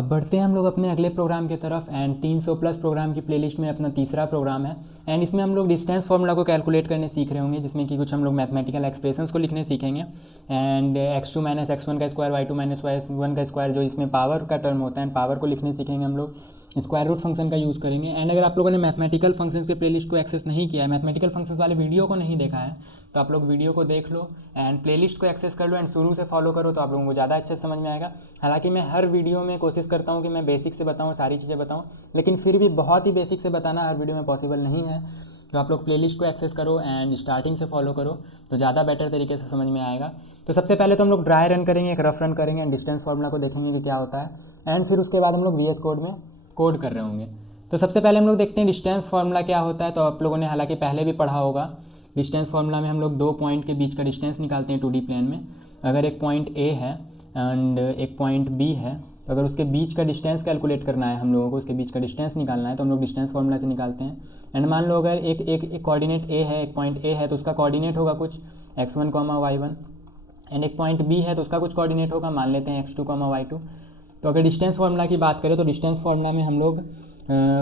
अब बढ़ते हैं हम लोग अपने अगले प्रोग्राम की तरफ। एंड 300 प्लस प्रोग्राम की प्लेलिस्ट में अपना तीसरा प्रोग्राम है। एंड इसमें हम लोग डिस्टेंस फार्मूला को कैलकुलेट करने सीख रहे होंगे, जिसमें कि कुछ हम लोग मैथमेटिकल एक्सप्रेशंस को लिखने सीखेंगे। एंड x2 माइनस x1 का स्क्वायर, y2 माइनस y1 का स्क्वायर, जो इसमें पावर का टर्म होता है, पावर को लिखने सीखेंगे हम लोग। स्क्वायर रूट फंक्शन का यूज़ करेंगे। एंड अगर आप लोगों ने मैथमेटिकल फंक्शंस के प्लेलिस्ट को एक्सेस नहीं किया है, मैथमेटिकल फंक्शंस वाले वीडियो को नहीं देखा है, तो आप लोग वीडियो को देख लो एंड प्लेलिस्ट को एक्सेस कर लो एंड शुरू से फॉलो करो, तो आप लोगों को ज़्यादा अच्छे से समझ में आएगा। हालांकि मैं हर वीडियो में कोशिश करता हूँ कि मैं बेसिक से बताऊँ, सारी चीज़ें बताऊँ, लेकिन फिर भी बहुत ही बेसिक से बताना हर वीडियो में पॉसिबल नहीं है। तो आप लोग प्लेलिस्ट को एक्सेस करो एंड स्टार्टिंग से फॉलो करो, तो ज़्यादा बेटर तरीके से समझ में आएगा। तो सबसे पहले तो हम लोग ड्राई रन करेंगे, एक रफ रन करेंगे एंड डिस्टेंस फार्मूला को देखेंगे कि क्या होता है। एंड फिर उसके बाद हम लोग VS कोड में कोड कर रहे होंगे। तो सबसे पहले हम लोग देखते हैं डिस्टेंस फार्मूला क्या होता है। तो आप लोगों ने हालांकि पहले भी पढ़ा होगा। डिस्टेंस फार्मूला में हम लोग दो पॉइंट के बीच का डिस्टेंस निकालते हैं 2D प्लेन में। अगर एक पॉइंट A है एंड एक पॉइंट B है, तो अगर उसके बीच का डिस्टेंस कैलकुलेट करना है हम लोगों को, उसके बीच का डिस्टेंस निकालना है, तो हम लोग डिस्टेंस फार्मूला से निकालते हैं। एंड मान लो अगर एक कोऑर्डिनेट A है, एक पॉइंट A है, तो उसका कोऑर्डिनेट होगा कुछ x1, y1। एंड एक पॉइंट B है तो उसका कुछ कोऑर्डिनेट होगा, मान लेते हैं x2, y2। तो अगर डिस्टेंस फार्मूला की बात करें तो डिस्टेंस फार्मूला में हम लोग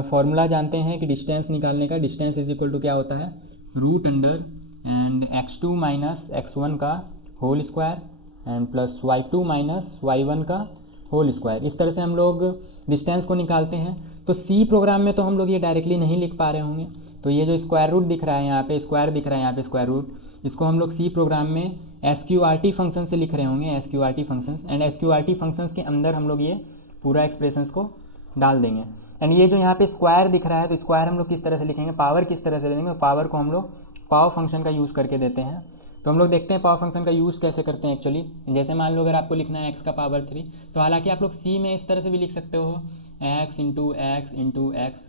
फार्मूला जानते हैं कि डिस्टेंस निकालने का, डिस्टेंस इज इक्वल टू क्या होता है, root under and x2 minus x1 का whole square and plus y2 minus y1 का होल स्क्वायर। इस तरह से हम लोग डिस्टेंस को निकालते हैं। तो C प्रोग्राम में तो हम लोग ये डायरेक्टली नहीं लिख पा रहे होंगे, तो ये जो स्क्वायर रूट दिख रहा है यहाँ पे, स्क्वायर दिख रहा है यहाँ पे स्क्वायर रूट, इसको हम लोग C प्रोग्राम में SQRT फंक्शन से लिख रहे होंगे, SQRT functions. And SQRT functions के अंदर हम लोग ये पूरा एक्सप्रेशंस को डाल देंगे। एंड ये जो यहाँ पे स्क्वायर दिख रहा है, तो स्क्वायर हम लोग किस तरह से लिखेंगे, पावर किस तरह से देंगे, पावर को हम लोग पावर फंक्शन का यूज़ करके देते हैं। तो हम लोग देखते हैं पावर फंक्शन का यूज़ कैसे करते हैं एक्चुअली। जैसे मान लो अगर आपको लिखना है x का पावर 3, तो हालांकि आप लोग C में इस तरह से भी लिख सकते हो, x इंटू x,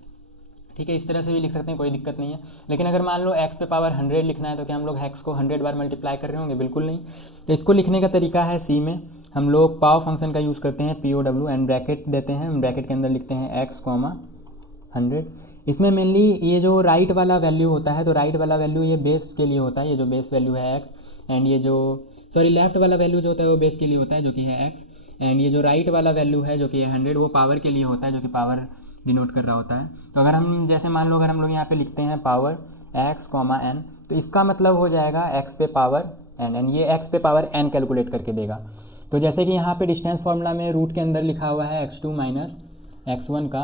ठीक है, इस तरह से भी लिख सकते हैं, कोई दिक्कत नहीं है। लेकिन अगर मान लो x पे पावर 100 लिखना है, तो क्या हम लोग x को 100 बार मल्टीप्लाई कर रहे होंगे, बिल्कुल नहीं। तो इसको लिखने का तरीका है, C में हम लोग पावर फंक्शन का यूज़ करते हैं, POW, एंड ब्रैकेट देते हैं, ब्रैकेट के अंदर लिखते हैं x, 100। इसमें मेनली ये जो राइट वाला वैल्यू होता है, तो राइट वाला वैल्यू ये बेस के लिए होता है, ये जो बेस वैल्यू है x। एंड ये जो लेफ्ट वाला वैल्यू जो होता है वो बेस के लिए होता है, जो कि है x। एंड ये जो राइट वाला वैल्यू है जो कि है 100, वो पावर के लिए होता है, जो कि पावर डिनोट कर रहा होता है। तो अगर हम जैसे मान लो अगर हम लोग यहाँ पे लिखते हैं पावर x, n, तो इसका मतलब हो जाएगा x पे पावर n, एंड ये x पे पावर n कैलकुलेट करके देगा। तो जैसे कि यहाँ पे डिस्टेंस फार्मूला में रूट के अंदर लिखा हुआ है x2 माइनस x1 का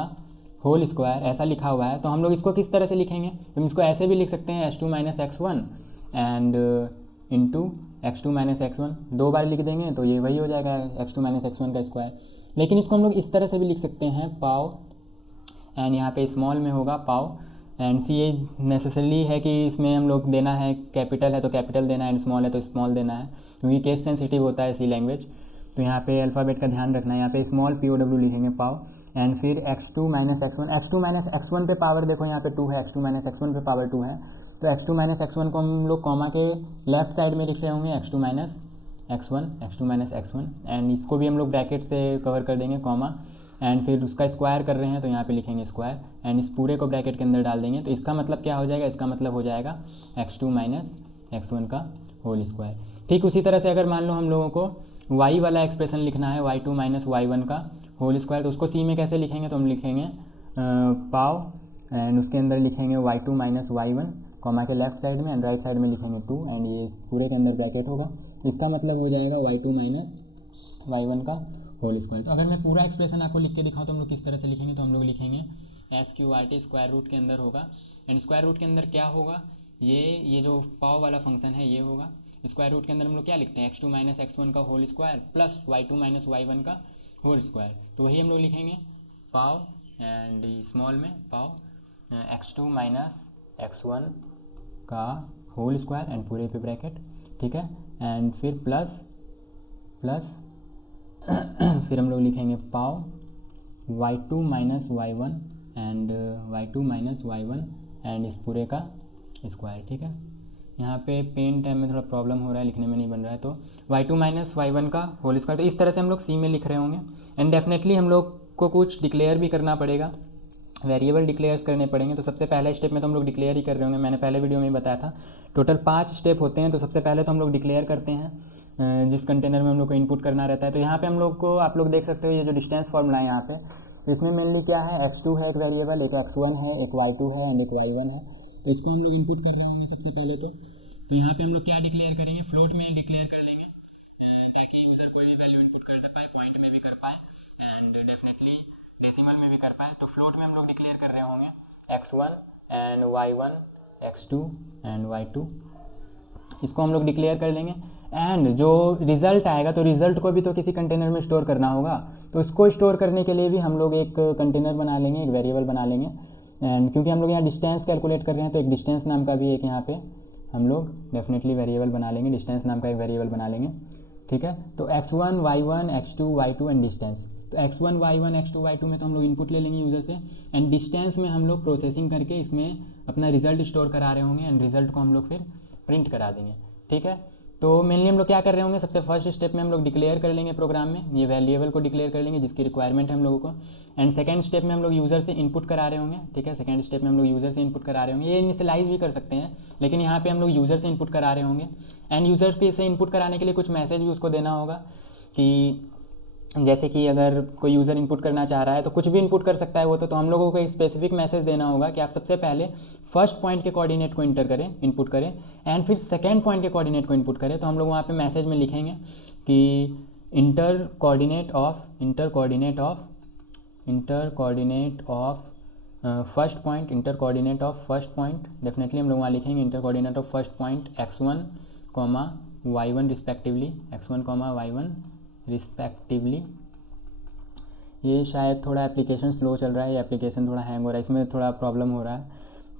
होल स्क्वायर, ऐसा लिखा हुआ है। तो हम लोग इसको किस तरह से लिखेंगे, तो हम इसको ऐसे भी लिख सकते हैं, x2 minus x1 and into x2 minus x1, दो बार लिख देंगे तो ये वही हो जाएगा x2 माइनस x1 का स्क्वायर। लेकिन इसको हम लोग इस तरह से भी लिख सकते हैं, पाव, एंड यहाँ पे स्मॉल में होगा पाव, एंड सी ये नेसेसरी है कि इसमें हम लोग देना है, कैपिटल है तो कैपिटल देना है, एंड स्मॉल है तो स्मॉल देना है, क्योंकि केस सेंसिटिव होता है C लैंग्वेज। तो यहाँ पे अल्फ़ाबेट का ध्यान रखना है, यहाँ पे स्मॉल POW लिखेंगे, पाव, एंड फिर x2 माइनस x1 पे पावर देखो यहाँ पे 2 है, x2 माइनस x1 पे पावर 2 है। तो x2 माइनस x1 को हम लोग कॉमा के लेफ्ट साइड में लिख रहे होंगे, x2 माइनस x1, एंड इसको भी हम लोग ब्रैकेट से कवर कर देंगे, कॉमा, एंड फिर उसका स्क्वायर कर रहे हैं तो यहाँ पे लिखेंगे स्क्वायर, एंड इस पूरे को ब्रैकेट के अंदर डाल देंगे। तो इसका मतलब क्या हो जाएगा, इसका मतलब हो जाएगा x2 माइनस x1 का होल स्क्वायर। ठीक उसी तरह से अगर मान लो हम लोगों को y वाला एक्सप्रेशन लिखना है, y2 माइनस y1 का होल स्क्वायर, तो उसको C में कैसे लिखेंगे, तो हम लिखेंगे पाव, एंड उसके अंदर लिखेंगे y2 माइनस y1, कॉमा के लेफ्ट साइड में, एंड राइट साइड में लिखेंगे 2, एंड ये पूरे के अंदर ब्रैकेट होगा। इसका मतलब हो जाएगा y2 माइनस y1 का होल स्क्वायर। तो अगर मैं पूरा एक्सप्रेशन आपको लिख के दिखाऊँ तो हम लोग किस तरह से लिखेंगे, तो हम लोग लिखेंगे SQRT स्क्वायर रूट के अंदर होगा, एंड स्क्वायर रूट के अंदर क्या होगा, ये जो पाव वाला फंक्शन है ये होगा। स्क्वायर रूट के अंदर हम लोग क्या लिखते हैं, x2 माइनस x1 का whole square plus y2 minus y1 का होल स्क्वायर। तो वही हम लोग लिखेंगे, पाव, एंड स्मॉल में पाव x2 माइनस x1 का होल स्क्वायर, एंड पूरे पे ब्रैकेट, ठीक है, एंड फिर प्लस फिर हम लोग लिखेंगे पाव y2 minus y1 and y2 minus y1 and इस पूरे का स्क्वायर, ठीक है। यहाँ पे पेन टाइम में थोड़ा प्रॉब्लम हो रहा है, लिखने में नहीं बन रहा है, तो y2 माइनस y1 का होल स्क्वायर। तो इस तरह से हम लोग C में लिख रहे होंगे। एंड डेफिनेटली हम लोग को कुछ डिक्लेयर भी करना पड़ेगा, वेरिएबल डिक्लेयर्स करने पड़ेंगे। तो सबसे पहले स्टेप में तो हम लोग डिक्लेयर ही कर रहे होंगे, मैंने पहले वीडियो में बताया था। टोटल 5 स्टेप होते हैं। तो सबसे पहले तो हम लोग डिक्लेयर करते हैं जिस कंटेनर में हम लोग को इनपुट करना रहता है। तो यहाँ पे हम लोग को आप लोग देख सकते हो ये जो डिस्टेंस फॉर्मूला है यहाँ पे, तो इसमें मेनली क्या है, x2 है एक वेरिएबल, एक x1 है, एक y2 है एंड एक y1 है। तो इसको हम लोग इनपुट कर रहे होंगे सबसे पहले तो यहाँ पे हम लोग क्या डिक्लेयर करेंगे, फ्लोट में डिक्लेयर कर लेंगे ताकि यूज़र कोई भी वैल्यू इनपुट कर पाए, पॉइंट में भी कर पाए एंड डेफिनेटली डेसिमल में भी कर पाए। तो फ्लोट में हम लोग डिक्लेयर कर रहे होंगे x1 and y1, x2 and y2, इसको हम लोग डिक्लेयर कर लेंगे। एंड जो रिज़ल्ट आएगा तो रिज़ल्ट को भी तो किसी कंटेनर में स्टोर करना होगा, तो इसको स्टोर करने के लिए भी हम लोग एक कंटेनर बना लेंगे, एक वेरिएबल बना लेंगे। एंड क्योंकि हम लोग यहाँ डिस्टेंस कैलकुलेट कर रहे हैं तो एक डिस्टेंस नाम का भी एक यहाँ पे हम लोग डेफिनेटली वेरिएबल बना लेंगे, डिस्टेंस नाम का एक वेरिएबल बना लेंगे, ठीक है। तो x1 y1 x2 y2 and distance, तो x1 y1 x2 y2 में तो हम लोग इनपुट ले लेंगे यूज़र से, एंड डिस्टेंस में हम लोग प्रोसेसिंग करके इसमें अपना रिजल्ट स्टोर करा रहे होंगे एंड रिजल्ट को हम लोग फिर प्रिंट करा देंगे, ठीक है। तो मेनली हम लोग क्या कर रहे होंगे, सबसे फर्स्ट स्टेप में हम लोग डिक्लेयर कर लेंगे प्रोग्राम में, ये वेरिएबल को डिक्लेयर कर लेंगे जिसकी रिक्वायरमेंट है हम लोगों को। एंड सेकंड स्टेप में हम लोग यूज़र से इनपुट करा रहे होंगे, ठीक है। सेकंड स्टेप में हम लोग यूज़र से इनपुट करा रहे होंगे, ये इनिशियलाइज भी कर सकते हैं लेकिन यहाँ पे हम लोग यूज़र से इनपुट करा रहे होंगे। एंड यूज़र के से इनपुट कराने के लिए कुछ मैसेज भी उसको देना होगा कि जैसे कि अगर कोई यूज़र इनपुट करना चाह रहा है तो कुछ भी इनपुट कर सकता है वो, तो हम लोगों को एक स्पेसिफिक मैसेज देना होगा कि आप सबसे पहले फर्स्ट पॉइंट के कोऑर्डिनेट को इनपुट करें एंड फिर सेकंड पॉइंट के कोऑर्डिनेट को इनपुट करें। तो हम लोग वहाँ पे मैसेज में लिखेंगे कि inter coordinate of first point, inter coordinate of first point, definitely हम लोग वहाँ लिखेंगे inter coordinate of first point x1, y1 respectively, x1, y1 respectively. ये शायद थोड़ा एप्लीकेशन स्लो चल रहा है, ये एप्लीकेशन थोड़ा हैंग हो रहा है, इसमें थोड़ा प्रॉब्लम हो रहा है।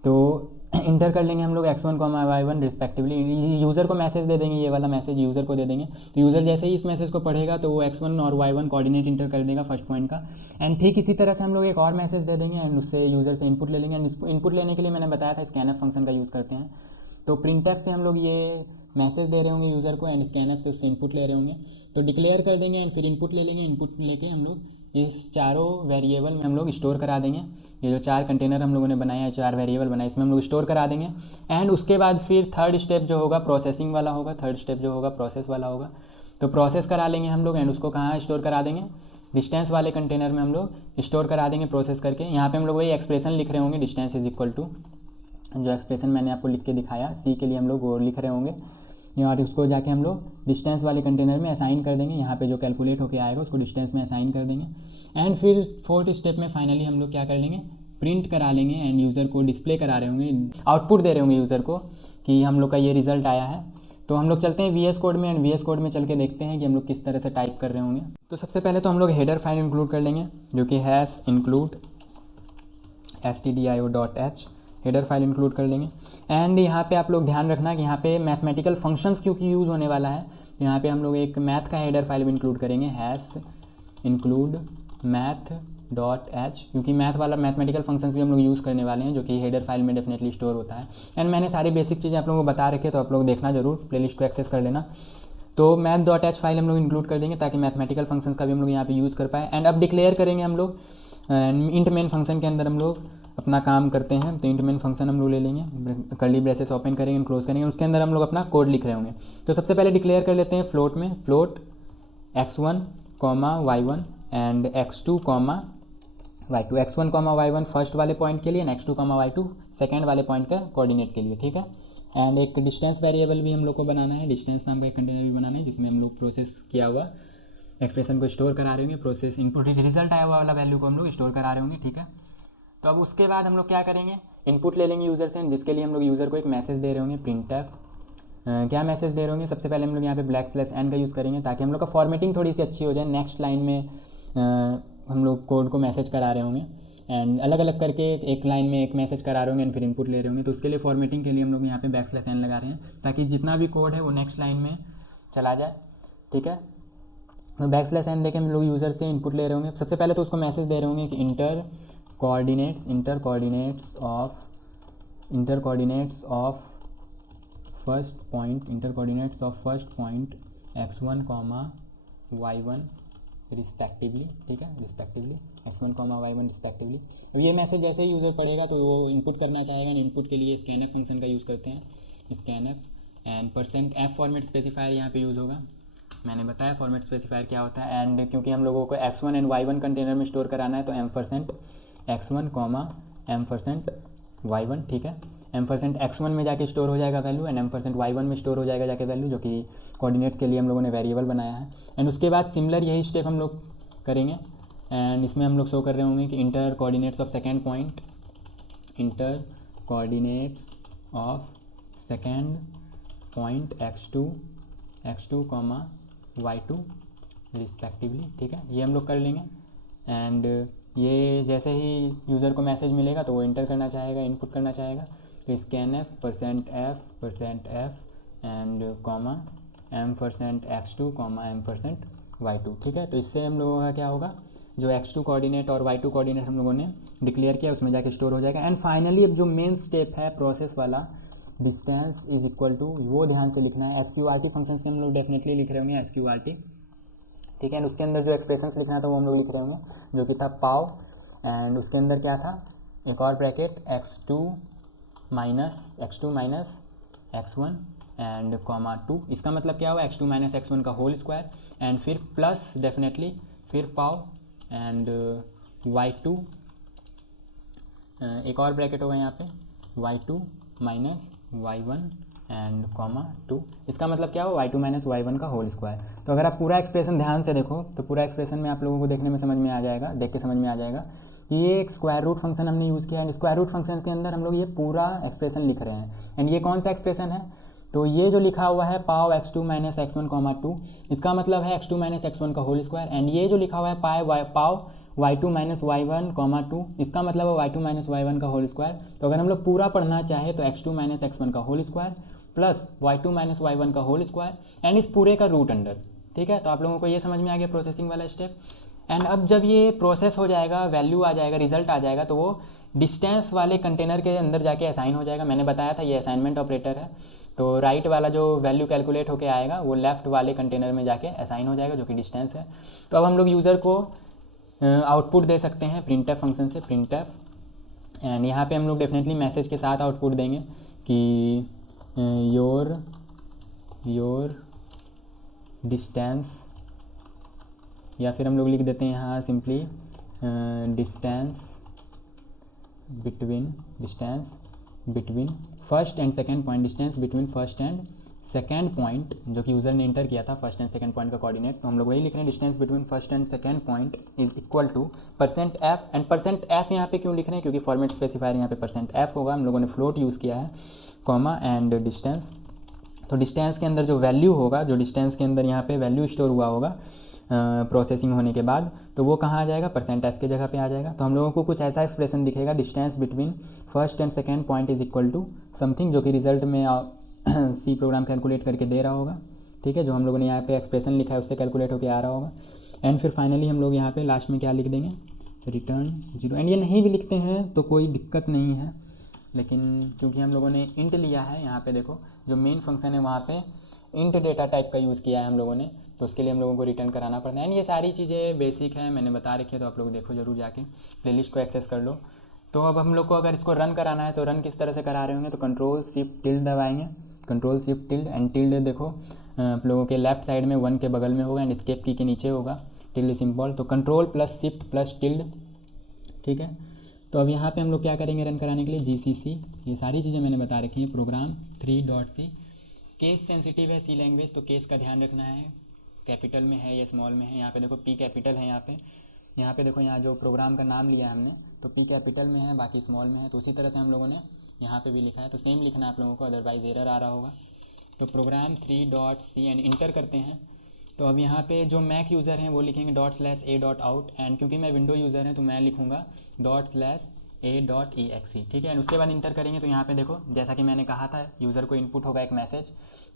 तो इंटर कर लेंगे हम लोग x1, y1 रिस्पेक्टिवली, यूज़र को मैसेज दे देंगे, ये वाला मैसेज यूज़र को दे देंगे। तो यूज़र जैसे ही इस मैसेज को पढ़ेगा तो वो x1 और y1 कोऑर्डिनेट इंटर कर देगा फर्स्ट पॉइंट का। एंड ठीक इसी तरह से हम लोग एक और मैसेज दे देंगे एंड उससे यूज़र से इनपुट ले लेंगे। एंड इनपुट लेने के लिए मैंने बताया था स्कैनफ फंक्शन का यूज़ करते हैं। तो प्रिंटफ से हम लोग ये मैसेज दे रहे होंगे यूज़र को एंड स्कैनफ से उससे इनपुट ले रहे होंगे, तो डिक्लेयर कर देंगे एंड फिर इनपुट ले लेंगे। इनपुट लेके हम लोग इस चारों वेरिएबल में हम लोग स्टोर करा देंगे। ये जो 4 कंटेनर हम लोगों ने बनाया है, 4 वेरिएबल बनाए, इसमें हम लोग स्टोर करा देंगे। एंड उसके बाद फिर थर्ड स्टेप जो होगा प्रोसेसिंग वाला होगा, थर्ड स्टेप जो होगा प्रोसेस वाला होगा। तो प्रोसेस करा लेंगे हम लोग एंड उसको कहाँ स्टोर करा देंगे, डिस्टेंस वाले कंटेनर में हम लोग स्टोर करा देंगे प्रोसेस करके। यहाँ पे हम लोग वही एक्सप्रेशन लिख रहे होंगे, डिस्टेंस इज इक्वल टू जो एक्सप्रेशन मैंने आपको लिख के दिखाया सी के लिए हम लोग वो लिख रहे होंगे, और उसको जाके हम लोग डिस्टेंस वाले कंटेनर में असाइन कर देंगे। यहाँ पे जो कैलकुलेट होके आएगा उसको डिस्टेंस में असाइन कर देंगे। एंड फिर फोर्थ स्टेप में फाइनली हम लोग क्या कर लेंगे, प्रिंट करा लेंगे एंड यूज़र को डिस्प्ले करा रहे होंगे, आउटपुट दे रहे होंगे यूज़र को कि हम लोग का ये रिज़ल्ट आया है। तो हम लोग चलते हैं VS कोड में एंड VS कोड में चल के देखते हैं कि हम लोग किस तरह से टाइप कर रहे होंगे। तो सबसे पहले तो हम लोग हेडर फाइल इंक्लूड कर लेंगे जो कि hash include stdio.h, header file include कर लेंगे। एंड यहाँ पे आप लोग ध्यान रखना कि यहाँ पे मैथमेटिकल फंक्शंस क्योंकि यूज़ होने वाला है, तो यहाँ पे हम लोग एक मैथ का हेडर फाइल भी इंक्लूड करेंगे, हैश इंक्लूड math.h, क्योंकि मैथ वाला मैथमेटिकल फंक्शंस भी हम लोग यूज़ करने वाले हैं जो कि हेडर फाइल में डेफिनेटली स्टोर होता है। एंड मैंने सारी बेसिक चीज़ें आप लोगों को बता रखी है, तो आप लोग देखना जरूर, प्लेलिस्ट को एक्सेस कर लेना। तो math.h फाइल हम लोग इंक्लूड कर देंगे ताकि मैथमेटिकल फंक्शंस का भी हम लोग यहाँ पे यूज़ कर पाए। एंड अब डिक्लेयर करेंगे हम लोग इंट मेन फंक्शन के अंदर हम लोग अपना काम करते हैं। तो इंट मेन फंक्शन हम लोग ले लेंगे, कर्ली ब्रेसेस ओपन करेंगे, क्लोज करेंगे, उसके अंदर हम लोग अपना कोड लिख रहे होंगे। तो सबसे पहले डिक्लेयर कर लेते हैं फ्लोट में, float x1, y1 and x2, y2, x1, y1 first वाले पॉइंट के लिए एंड x2, y2 सेकेंड वाले पॉइंट का कोऑर्डिनेट के लिए, ठीक है। एंड एक डिस्टेंस वेरिएबल भी हम लोग को बनाना है, डिस्टेंस नाम का एक कंटेनर भी बनाना है जिसमें हम लोग प्रोसेस किया हुआ एक्सप्रेशन को स्टोर करा रहे होंगे, प्रोसेस इनपुट रिजल्ट आया हुआ वाला वैल्यू को हम लोग स्टोर करा रहे होंगे, ठीक है। तो अब उसके बाद हम लोग क्या करेंगे, इनपुट ले लेंगे यूज़र से, जिसके लिए हम लोग यूज़र को एक मैसेज दे रहे होंगे, प्रिंटफ। क्या मैसेज दे रहे होंगे, सबसे पहले हम लोग यहाँ पे \n का यूज़ करेंगे ताकि हम लोग का फॉर्मेटिंग थोड़ी सी अच्छी हो जाए। नेक्स्ट लाइन में हम लोग कोड को मैसेज करा रहे होंगे एंड अलग अलग करके एक लाइन में एक मैसेज करा रहे होंगे एंड फिर इनपुट ले रहे होंगे। तो उसके लिए फॉर्मेटिंग के लिए हम लोग यहाँ पे \n लगा रहे हैं ताकि जितना भी कोड है वो नेक्स्ट लाइन में चला जाए, ठीक है। तो \n देके हम लोग यूज़र से इनपुट ले रहे होंगे। सबसे पहले तो उसको मैसेज दे रहे होंगे कि inter coordinates of first point x1, y1 respectively, ठीक है, रिस्पेक्टिवली x1, y1 रिस्पेक्टिवली। अब ये मैसेज जैसे ही यूज़र पढ़ेगा तो वो इनपुट करना चाहेगा, इनपुट के लिए स्कैनफ फंक्शन का यूज़ करते हैं, scanf and %f format specifier यहाँ पे यूज़ होगा। मैंने बताया फॉर्मेट स्पेसिफायर क्या होता है। एंड क्योंकि हम लोगों को x1 एंड y1 कंटेनर में स्टोर कराना है तो %x1 %y1, ठीक है। %x1 में जाके स्टोर हो जाएगा वैल्यू एंड %y1 में स्टोर हो जाएगा जाके वैल्यू, जो कि कोऑर्डिनेट्स के लिए हम लोगों ने वेरिएबल बनाया है। एंड उसके बाद सिमिलर यही स्टेप हम लोग करेंगे। एंड इसमें हम लोग शो कर रहे होंगे कि inter coordinates of second point x2 y2 respectively, ठीक है। ये हम लोग कर लेंगे। एंड ये जैसे ही यूज़र को मैसेज मिलेगा तो वो इंटर करना चाहेगा, इनपुट करना चाहेगा, तो स्कैनf %f and comma %x2 %y2, ठीक है। तो इससे हम लोगों का क्या होगा, जो x2 कोऑर्डिनेट और y2 कोऑर्डिनेट हम लोगों ने डिक्लेयर किया उसमें जाके स्टोर हो जाएगा। एंड फाइनली अब जो मेन स्टेप है प्रोसेस वाला, डिस्टेंस इज इक्वल टू, वो ध्यान से लिखना है। SQRT फंक्शन से हम लोग डेफिनेटली लिख रहे होंगे SQRT, ठीक है। एंड उसके अंदर जो एक्सप्रेशंस लिखना था वो हम लोग लिख रहे होंगे, जो कि था पाव, एंड उसके अंदर क्या था, एक और bracket x2 minus x1 and comma 2। इसका मतलब क्या हुआ, x2 माइनस x1 का होल स्क्वायर, एंड फिर प्लस डेफिनेटली फिर पाव एंड y2, एक और ब्रैकेट होगा यहाँ पे y2 minus y1 and comma 2। इसका मतलब क्या हो, y2 माइनस y1 का होल स्क्वायर। तो अगर आप पूरा एक्सप्रेशन ध्यान से देखो तो पूरा एक्सप्रेशन में आप लोगों को देखने में समझ में आ जाएगा, देख के समझ में आ जाएगा कि ये एक स्क्वायर रूट फंक्शन हमने यूज़ किया है। स्क्वायर रूट फंक्शन के अंदर हम लोग ये पूरा एक्सप्रेशन लिख रहे हैं। एंड ये कौन सा एक्सप्रेशन है, तो ये जो लिखा हुआ है पाव x2 माइनस x1 कॉमा 2, इसका मतलब है x2 माइनस x1 का होल स्क्वायर। एंड ये जो लिखा हुआ है पाव y2 माइनस y1 कॉमा 2, इसका मतलब है y2 माइनस y1 का होल स्क्वायर। तो अगर हम लोग पूरा पढ़ना चाहे तो x2 माइनस x1 का whole square plus y2 minus y1 का होल स्क्वायर एंड इस पूरे का रूट अंडर, ठीक है। तो आप लोगों को ये समझ में आ गया प्रोसेसिंग वाला स्टेप। एंड अब जब ये प्रोसेस हो जाएगा, वैल्यू आ जाएगा, रिजल्ट आ जाएगा, तो वो डिस्टेंस वाले कंटेनर के अंदर जाके असाइन हो जाएगा। मैंने बताया था ये असाइनमेंट ऑपरेटर है। तो राइट वाला जो वैल्यू कैलकुलेट होके आएगा वो लेफ्ट वाले कंटेनर में जाके असाइन हो जाएगा, जो कि डिस्टेंस है। तो अब हम लोग यूज़र को आउटपुट दे सकते हैं प्रिंटफ फंक्शन से, प्रिंटफ। एंड यहाँ पे हम लोग डेफिनेटली मैसेज के साथ आउटपुट देंगे कि योर डिस्टेंस, या फिर हम लोग लिख देते हैं यहाँ simply distance between first and second point, distance between first and second point, जो कि यूज़र ने इंटर किया था फर्स्ट एंड सेकेंड पॉइंट का कोऑर्डिनेट। तो हम लोग वही लिख रहे हैं, distance between first and second point is equal to %f। And %f यहाँ पे क्यों लिख रहे हैं, क्योंकि फॉर्मेट स्पेसिफायर यहाँ पे %f होगा, हम लोगों ने फ्लोट यूज़ किया है, कॉमा एंड डिस्टेंस। तो डिस्टेंस के अंदर जो वैल्यू होगा, जो डिस्टेंस के अंदर यहाँ पे वैल्यू स्टोर हुआ होगा प्रोसेसिंग होने के बाद, तो वो कहाँ आ जाएगा, %f के जगह पे आ जाएगा। तो हम लोगों को कुछ ऐसा एक्सप्रेशन दिखेगा, distance between first and second point is equal to something, जो कि रिजल्ट में सी प्रोग्राम कैलकुलेट करके दे रहा होगा, ठीक है। जो हम लोगों ने यहाँ पे एक्सप्रेशन लिखा है उससे कैलकुलेट होकर आ रहा होगा। एंड फिर फाइनली हम लोग यहाँ पे लास्ट में क्या लिख देंगे, रिटर्न 0। एंड ये नहीं भी लिखते हैं तो कोई दिक्कत नहीं है, लेकिन क्योंकि हम लोगों ने इंट लिया है, यहाँ पे देखो जो मेन फंक्शन है वहाँ पे इंट डेटा टाइप का यूज़ किया है हम लोगों ने, तो उसके लिए हम लोगों को रिटर्न कराना पड़ता है। एंड ये सारी चीज़ें बेसिक है, मैंने बता रखी है, तो आप लोग देखो जरूर जाके प्लेलिस्ट को एक्सेस कर लो। तो अब हम लोग को अगर इसको रन कराना है तो रन किस तरह से करा रहे होंगे, तो Ctrl+Shift+ दबाएंगे, Ctrl+Shift+ एंड टिल्ड देखो आप लोगों के लेफ्ट साइड में 1 के बगल में होगा एंड एस्केप की के नीचे होगा टिल्ड सिंबल। तो Ctrl+Shift+tilde, ठीक है। तो अब यहाँ पे हम लोग क्या करेंगे रन कराने के लिए, GCC, ये सारी चीज़ें मैंने बता रखी हैं। प्रोग्राम 3.c, केस सेंसिटिव है सी लैंग्वेज, तो केस का ध्यान रखना है, कैपिटल में है या स्मॉल में है। यहाँ पे देखो P कैपिटल है, यहाँ पे देखो, यहाँ जो प्रोग्राम का नाम लिया हमने तो P कैपिटल में है, बाकी स्मॉल में है। तो उसी तरह से हम लोगों ने यहाँ पे भी लिखा है, तो सेम लिखना है आप लोगों को, अदरवाइज़ एरर आ रहा होगा। तो प्रोग्राम 3.c एंड इंटर करते हैं। तो अब यहाँ पे जो मैक यूज़र हैं वो लिखेंगे ./a.out, एंड क्योंकि मैं विंडो यूज़र है तो मैं लिखूँगा ./a.exe, ठीक है। एंड उसके बाद इंटर करेंगे तो यहाँ पे देखो जैसा कि मैंने कहा था, यूज़र को इनपुट होगा एक मैसेज,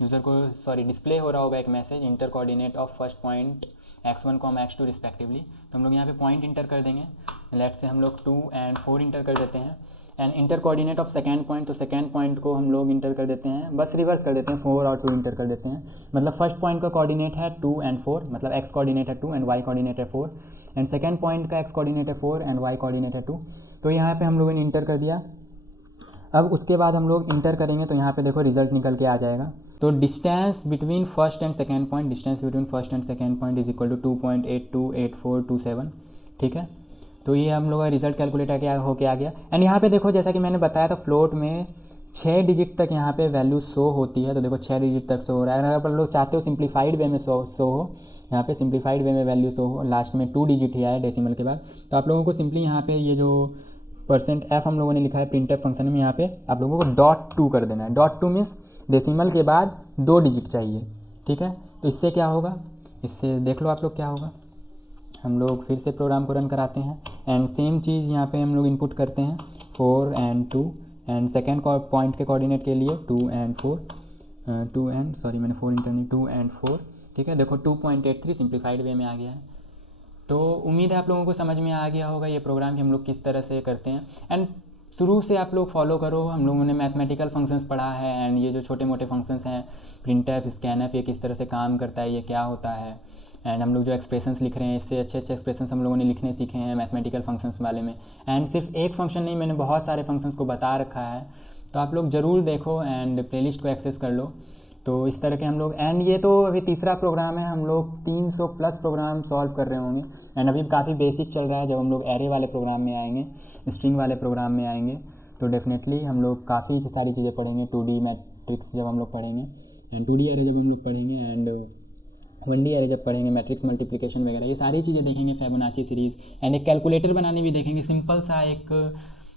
डिस्प्ले हो रहा होगा एक message, inter coordinate of first point x1, x2 respectively. तो हम लोग यहाँ पे पॉइंट इंटर कर देंगे, लेट से हम लोग 2 और 4 इंटर कर देते हैं। And inter coordinate of second point, तो सेकेंड पॉइंट को हम लोग इंटर कर देते हैं, बस रिवर्स कर देते हैं, 4 और 2 इंटर कर देते हैं। मतलब फर्स्ट पॉइंट का कोऑर्डिनेट है 2 और 4, मतलब x कोऑर्डिनेट है 2 एंड y कोऑर्डिनेट है 4, एंड सेकेंड पॉइंट का x कोऑर्डिनेट है 4 एंड y कोऑर्डिनेट है 2। तो यहाँ पे हम लोगों ने इंटर कर दिया अब उसके बाद हम लोग इंटर करेंगे तो यहाँ पे देखो रिजल्ट निकल के आ जाएगा। तो distance between first and second point, distance between first and second point is equal to 2.828427, ठीक है। तो ये हम लोग का रिजल्ट कैलकुलेट होके आ गया। एंड यहाँ पे देखो जैसा कि मैंने बताया था फ्लोट में 6 डिजिट तक यहाँ पे वैल्यू शो होती है। तो देखो 6 डिजिट तक शो हो रहा है। अगर आप लोग चाहते हो सिंप्लीफाइड वे में शो हो, यहाँ पे सिंप्लीफाइड वे में वैल्यू शो हो, लास्ट में 2 डिजिट ही आए डेसिमल के बाद, तो आप लोगों को सिंपली यहाँ पे ये जो %f हम लोगों ने लिखा है प्रिंटफ फंक्शन में, यहाँ पे आप लोगों को .2 कर देना है। .2 मीन्स डेसिमल के बाद 2 डिजिट चाहिए, ठीक है। तो इससे क्या होगा, इससे देख लो आप लोग क्या होगा। हम लोग फिर से प्रोग्राम को रन कराते हैं एंड सेम चीज़ यहाँ पे हम लोग इनपुट करते हैं 4 and 2 एंड सेकेंड पॉइंट के कोऑर्डिनेट के लिए 2 and 4, 2 and 4, ठीक है। देखो 2.83 सिंप्लीफाइड वे में आ गया है। तो उम्मीद है आप लोगों को समझ में आ गया होगा ये प्रोग्राम कि हम लोग किस तरह से करते हैं। एंड शुरू से आप लोग फॉलो करो। हम लोगों ने मैथमेटिकल फंक्शंस पढ़ा है एंड ये जो छोटे मोटे फंक्शंस हैं प्रिंटफ, स्कैनफ, ये किस तरह से काम करता है, ये क्या होता है। एंड हम लोग जो एक्सप्रेशंस लिख रहे हैं इससे अच्छे अच्छे एक्सप्रेशंस हम लोगों ने लिखने सीखे हैं मैथमेटिकल फंक्शंस वाले में। एंड सिर्फ एक फंक्शन नहीं, मैंने बहुत सारे फंक्शंस को बता रखा है, तो आप लोग ज़रूर देखो एंड प्लेलिस्ट को एक्सेस कर लो। तो इस तरह के हम लोग, एंड ये तो अभी तीसरा प्रोग्राम है, हम लोग 300 प्लस प्रोग्राम सॉल्व कर रहे होंगे। एंड अभी काफ़ी बेसिक चल रहा है। जब हम लोग एरे वाले प्रोग्राम में आएंगे, स्ट्रिंग वाले प्रोग्राम में आएंगे, तो डेफिनेटली हम लोग काफ़ी सारी चीज़ें पढ़ेंगे। 2D मैट्रिक्स जब हम लोग पढ़ेंगे एंड 2D एरे जब हम लोग पढ़ेंगे एंड 1D एरे जब पढ़ेंगे, मैट्रिक्स मल्टीप्लिकेशन वगैरह, ये सारी चीज़ें देखेंगे। फिबोनाची सीरीज़ एंड एक कैलकुलेटर बनाने भी देखेंगे। सिंपल सा एक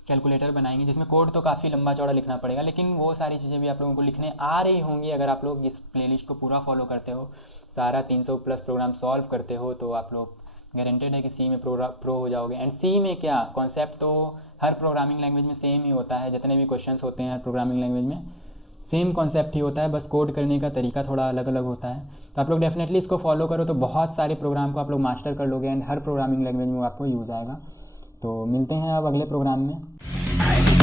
कैलकुलेटर बनाएंगे जिसमें कोड तो काफ़ी लंबा चौड़ा लिखना पड़ेगा, लेकिन वो सारी चीज़ें भी आप लोगों को लिखने आ रही होंगी अगर आप लोग इस प्लेलिस्ट को पूरा फॉलो करते हो, सारा 300 प्लस प्रोग्राम सॉल्व करते हो, तो आप लोग गारंटेड है कि सी में प्रो हो जाओगे। एंड सी में क्या कॉन्सेप्ट तो हर प्रोग्रामिंग लैंग्वेज में सेम ही होता है। जितने भी क्वेश्चंस होते हैं हर प्रोग्रामिंग लैंग्वेज में सेम कॉन्सेप्ट ही होता है, बस कोड करने का तरीका थोड़ा अलग अलग होता है। तो आप लोग डेफिनेटली इसको फॉलो करो तो बहुत सारे प्रोग्राम को आप लोग मास्टर कर लोगे एंड हर प्रोग्रामिंग लैंग्वेज में आपको यूज़ आएगा। तो मिलते हैं अब अगले प्रोग्राम में।